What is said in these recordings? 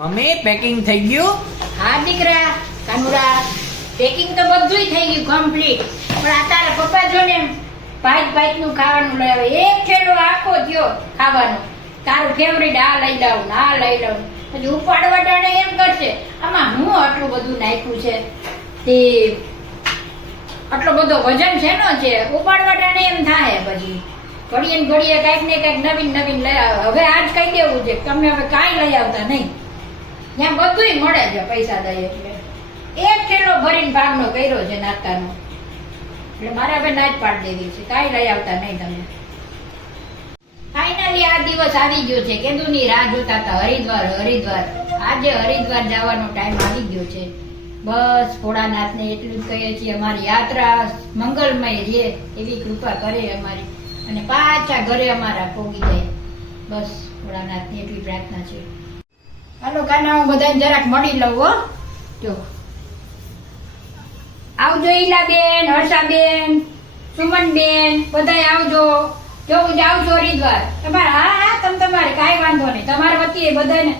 Mummy packing થઈ ગયું? હા દીકરા કાનુડા, પેકિંગ તો બધુંય થઈ ગયું કમ્પ્લીટ. પણ આ તારા પપ્પા જો ને ભાત નું ખાવાનું લઈ આવે, એક થેલો આખો થયો ખાવાનો. તારું ફેવરિટ આ લઈ લઉં આ લઈ લઉં, પછી ઉપાડવા ટાણે એમ કરશે આમાં હું આટલું બધું નાખ્યું છે તે આટલો બધો વજન છે નો છે. ઉપાડવા ટાણે એમ થાય પછી ઘડીએ ને ઘડીએ કાંઈક ને કાંઈક નવીન નવીન લઈ આવે. હવે આજ કહી દેવું છે તમે હવે કાંઈ લઈ આવતા નહીં, ત્યાં બધુંય મળે છે પૈસા દઈએ એટલે. એક થેલો ભરીને ભાગનો કર્યો છે નાસ્તાનો, એટલે મારે હવે ના જ પાડી દેવી છે, કાંઈ લઈ આવતા નહીં તમે. ફાઇનલી આ દિવસ આવી ગયો છે. કેદુની રાહ જોતા હતા, હરિદ્વાર. આજે હરિદ્વાર જવાનો ટાઈમ આવી ગયો છે. બસ ભોળાનાથને એટલું જ કહીએ છીએ અમારી યાત્રા મંગલમય રહે એવી કૃપા કરે અમારી, અને પાછા ઘરે અમારા પોગી જાય. બસ ભોળાનાથની એટલી પ્રાર્થના છે. હાલો કાના, હું બધાને જરાક મળી લઉં હો. જો આવજો ઈલાબેન, હર્ષાબેન, સુમનબેન, બધાય આવજો. જો હું જાઉં છું હરિદ્વાર. તમારે હા તમે તમારે કાંઈ વાંધો નહીં, તમારે વતી બધાને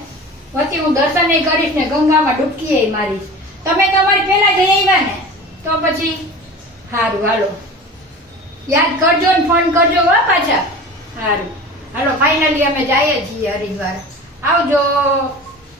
વતી હું દર્શન કરીશ ને ગંગામાં ડૂબકી મારીશ. તમે તમારી પેલા જઈ આવ્યા ને તો પછી સારું. હાલો યાદ કરજો ને ફોન કરજો હો પાછા. સારું હાલો, ફાઇનલી અમે જઈએ છીએ હરિદ્વાર. આવજો.